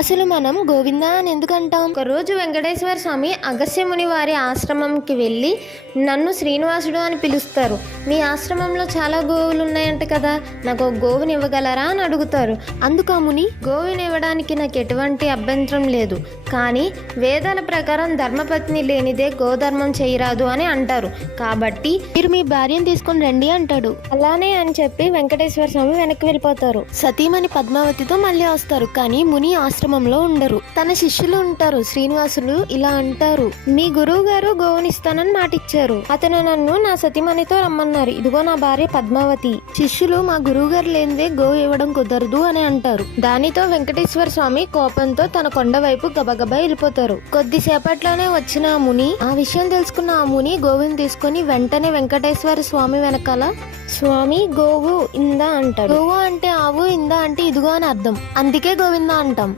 అసలు మనం గోవింద అని ఎందుకు అంటాం? ఒకరోజు వెంకటేశ్వర స్వామి అగస్త్యముని వారి ఆశ్రమంకి వెళ్ళి నన్ను శ్రీనివాసుడు అని పిలుస్తారు. మీ ఆశ్రమంలో చాలా గోవులు ఉన్నాయంట కదా, నాకు ఒక గోవుని ఇవ్వగలరా అని అడుగుతారు. అందుకు ఆ ముని, గోవుని ఇవ్వడానికి నాకు ఎటువంటి అభ్యంతరం లేదు, కానీ వేదాల ప్రకారం ధర్మపత్ని లేనిదే గోధర్మం చేయరాదు అని అంటారు, కాబట్టి మీరు మీ భార్యను తీసుకొని రండి అంటాడు. అలానే అని చెప్పి వెంకటేశ్వర స్వామి వెనక్కి వెళ్ళిపోతారు. సతీమణి పద్మావతితో మళ్ళీ వస్తారు, కానీ ముని ఆశ్రమంలో ఉండరు. తన శిష్యులు ఉంటారు. శ్రీనివాసులు ఇలా అంటారు, మీ గురువు గారు గోవునిస్తానని మాటిచ్చారు, అతను నన్ను నా సతీమణితో రమ్మన్నారు, ఇదిగో నా భార్య పద్మావతి. శిష్యులు మా గురువు గారు లేనిదే గోవు ఇవ్వడం కుదరదు అని అంటారు. దానితో వెంకటేశ్వర స్వామి కోపంతో తన కొండ వైపు గబగబా వెళ్ళిపోతారు. కొద్దిసేపట్లోనే వచ్చిన ఆ ముని, ఆ విషయం తెలుసుకున్న ఆ ముని గోవుని తీసుకొని వెంటనే వెంకటేశ్వర స్వామి వెనకాల, స్వామి గోవు ఇందా అంటాడు. గోవు అంటే ఆవు, ఇందా అంటే ఇదిగో అని అర్థం, అందుకే గోవింద అంటాం.